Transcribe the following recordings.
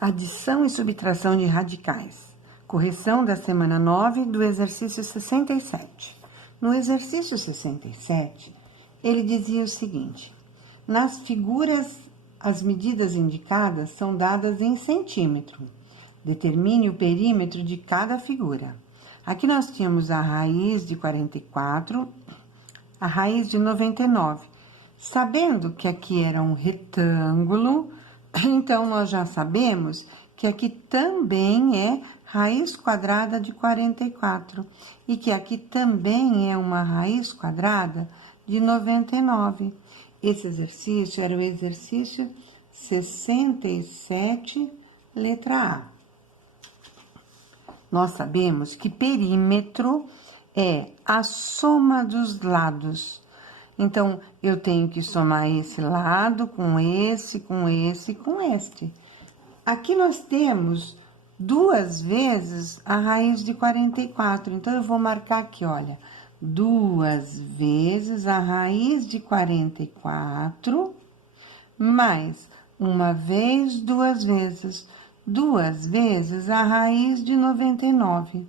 Adição e subtração de radicais. Correção da semana 9 do exercício 67. No exercício 67, ele dizia o seguinte: nas figuras, as medidas indicadas são dadas em centímetro. Determine o perímetro de cada figura. Aqui nós tínhamos a raiz de 44, a raiz de 99. Sabendo que aqui era um retângulo, então nós já sabemos que aqui também é raiz quadrada de 44 e que aqui também é uma raiz quadrada de 99. Esse exercício era o exercício 67, letra A. Nós sabemos que perímetro é a soma dos lados. Então, eu tenho que somar esse lado com esse, com esse e com este. Aqui nós temos 2 vezes a raiz de 44. Então, eu vou marcar aqui, olha, 2 vezes a raiz de 44, mais 1 vez, 2 vezes. 2 vezes a raiz de 99.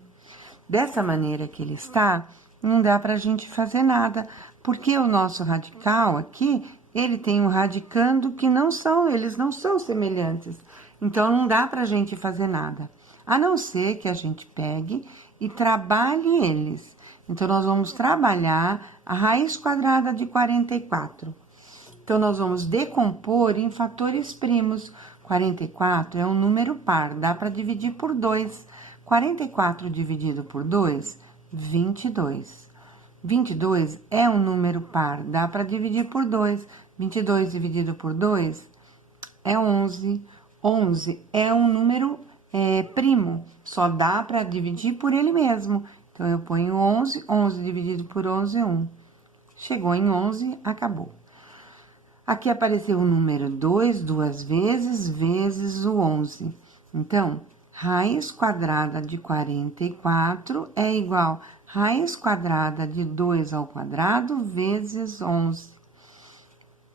Dessa maneira que ele está, não dá para a gente fazer nada, porque o nosso radical aqui, ele tem um radicando que eles não são semelhantes. Então, não dá para a gente fazer nada, a não ser que a gente pegue e trabalhe eles. Então, nós vamos trabalhar a raiz quadrada de 44. Então, nós vamos decompor em fatores primos. 44 é um número par, dá para dividir por 2. 44 dividido por 2, 22. 22 é um número par, dá para dividir por 2. 22 dividido por 2 é 11. 11 é um número primo, só dá para dividir por ele mesmo. Então, eu ponho 11, 11 dividido por 11 é 1. Chegou em 11, acabou. Aqui apareceu o número 2, 2 vezes o 11. Então, raiz quadrada de 44 é igual a raiz quadrada de 2 ao quadrado vezes 11.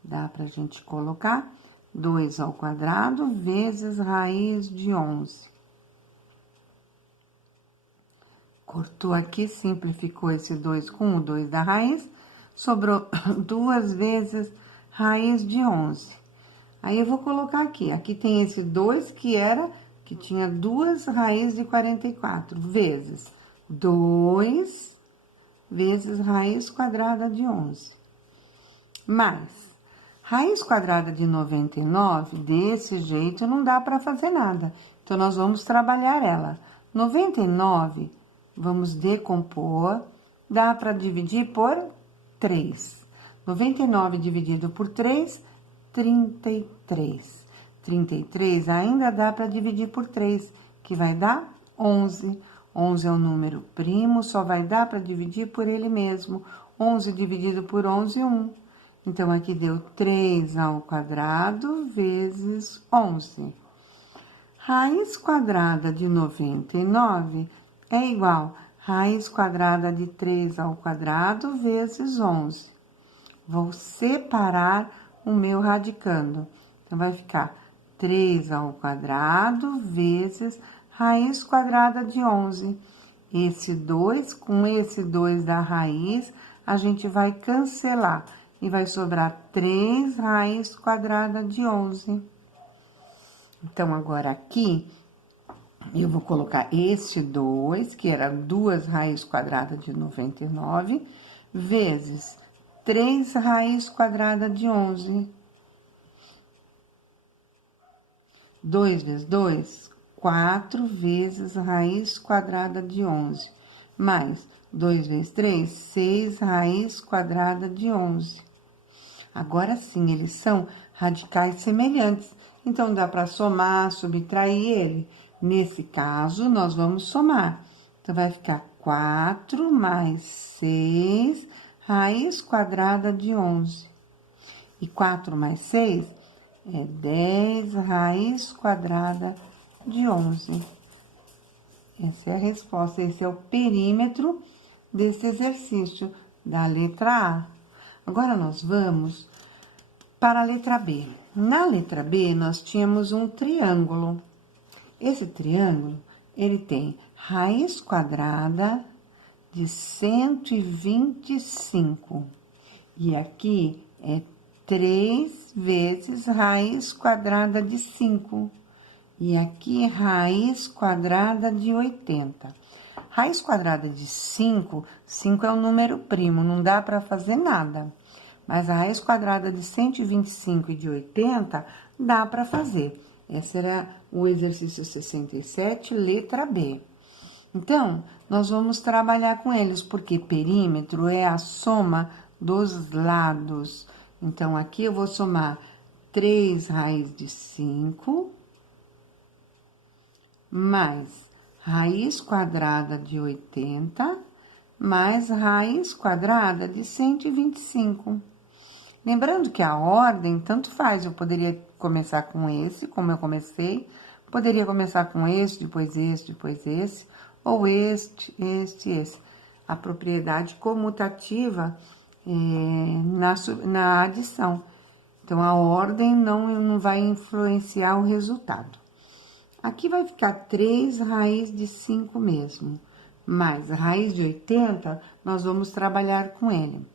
Dá pra gente colocar 2 ao quadrado vezes raiz de 11. Cortou aqui, simplificou esse 2 com o 2 da raiz, sobrou 2 vezes raiz de 11. Aí, eu vou colocar aqui. Aqui tem esse 2 que tinha 2 raízes de 44, vezes 2 vezes raiz quadrada de 11. Mais raiz quadrada de 99, desse jeito não dá para fazer nada. Então, nós vamos trabalhar ela. 99, vamos decompor, dá para dividir por 3. 99 dividido por 3, 33. 33 ainda dá para dividir por 3, que vai dar 11. 11 é um número primo, só vai dar para dividir por ele mesmo. 11 dividido por 11, 1. Então, aqui deu 3 ao quadrado vezes 11. Raiz quadrada de 99 é igual a raiz quadrada de 3 ao quadrado vezes 11. Vou separar o meu radicando. Então, vai ficar 3 ao quadrado vezes raiz quadrada de 11. Esse 2, com esse 2 da raiz, a gente vai cancelar. E vai sobrar 3 raiz quadrada de 11. Então, agora aqui, eu vou colocar esse 2, que era 2 raiz quadrada de 99, vezes 3 raiz quadrada de 11. 2 vezes 2, 4 vezes raiz quadrada de 11. Mais 2 vezes 3, 6 raiz quadrada de 11. Agora sim, eles são radicais semelhantes. Então, dá para somar, subtrair ele. Nesse caso, nós vamos somar. Então, vai ficar 4 mais 6 raiz quadrada de 11. E 4 mais 6 é 10 raiz quadrada de 11. Essa é a resposta, esse é o perímetro desse exercício da letra A. Agora, nós vamos para a letra B. Na letra B, nós tínhamos um triângulo. Esse triângulo, ele tem raiz quadrada de 125. E aqui é 3 vezes raiz quadrada de 5. E aqui, raiz quadrada de 80. Raiz quadrada de 5, 5 é um número primo, não dá para fazer nada. Mas a raiz quadrada de 125 e de 80, dá para fazer. Esse era o exercício 67, letra B. Então, nós vamos trabalhar com eles, porque perímetro é a soma dos lados. Então, aqui eu vou somar 3 raiz de 5, mais raiz quadrada de 80, mais raiz quadrada de 125. Lembrando que a ordem, tanto faz, eu poderia começar com esse, como eu comecei, poderia começar com esse, depois esse, ou este. A propriedade comutativa na adição. Então, a ordem não vai influenciar o resultado. Aqui vai ficar 3 raiz de 5 mesmo, mais raiz de 80, nós vamos trabalhar com ele.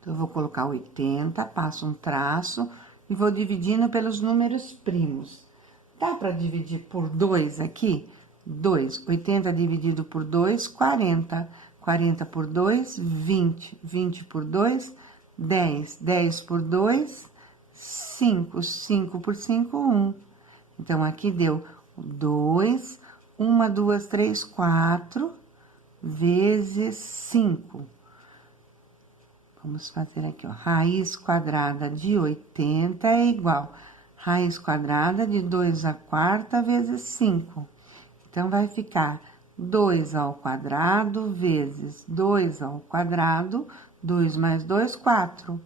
Então, eu vou colocar 80, passo um traço e vou dividindo pelos números primos. Dá para dividir por 2 aqui? 2. 80 dividido por 2, 40. 40 por 2, 20. 20 por 2, 10. 10 por 2, 5. 5 por 5, 1. Então, aqui deu 2, 1, 2, 3, 4, vezes 5. Vamos fazer aqui, ó. Raiz quadrada de 80 é igual raiz quadrada de 2 à quarta vezes 5. Então, vai ficar 2 ao quadrado vezes 2 ao quadrado, 2 mais 2, 4,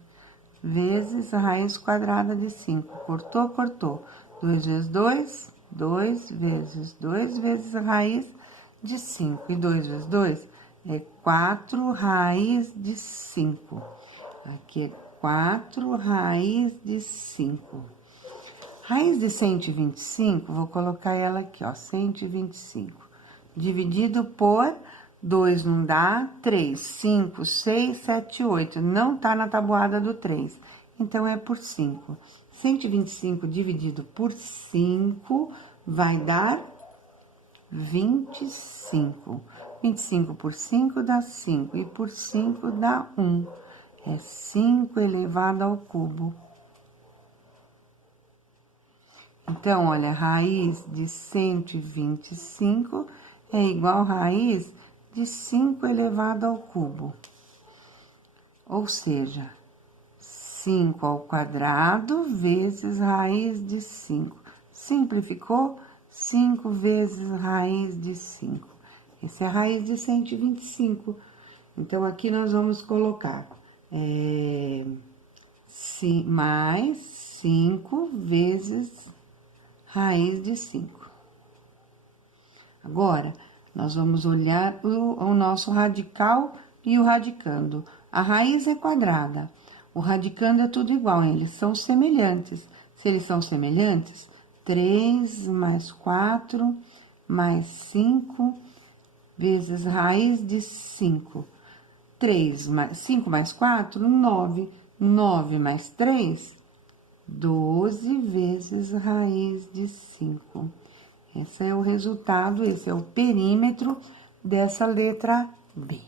vezes a raiz quadrada de 5. Cortou, cortou. 2 vezes 2, 2 vezes 2 vezes a raiz de 5. E 2 vezes 2 é 4 raiz de 5. Aqui é 4 raiz de 5. Raiz de 125, vou colocar ela aqui, ó, 125. Dividido por 2 não dá, 3, 5, 6, 7, 8. Não tá na tabuada do 3. Então, é por 5. 125 dividido por 5 vai dar 25. 25 por 5 dá 5. E por 5 dá 1. É 5 elevado ao cubo. Então, olha, raiz de 125 é igual a raiz de 5 elevado ao cubo. Ou seja, 5 ao quadrado vezes raiz de 5. Simplificou? 5 vezes raiz de 5. Essa é a raiz de 125. Então, aqui nós vamos colocar mais 5 vezes raiz de 5. Agora, nós vamos olhar o nosso radical e o radicando. A raiz é quadrada, o radicando é tudo igual, eles são semelhantes. Se eles são semelhantes, 3 mais 4 mais 5 vezes raiz de 5. 5 mais 4, 9. 9 mais 3, 12 vezes raiz de 5. Esse é o resultado, esse é o perímetro dessa letra B.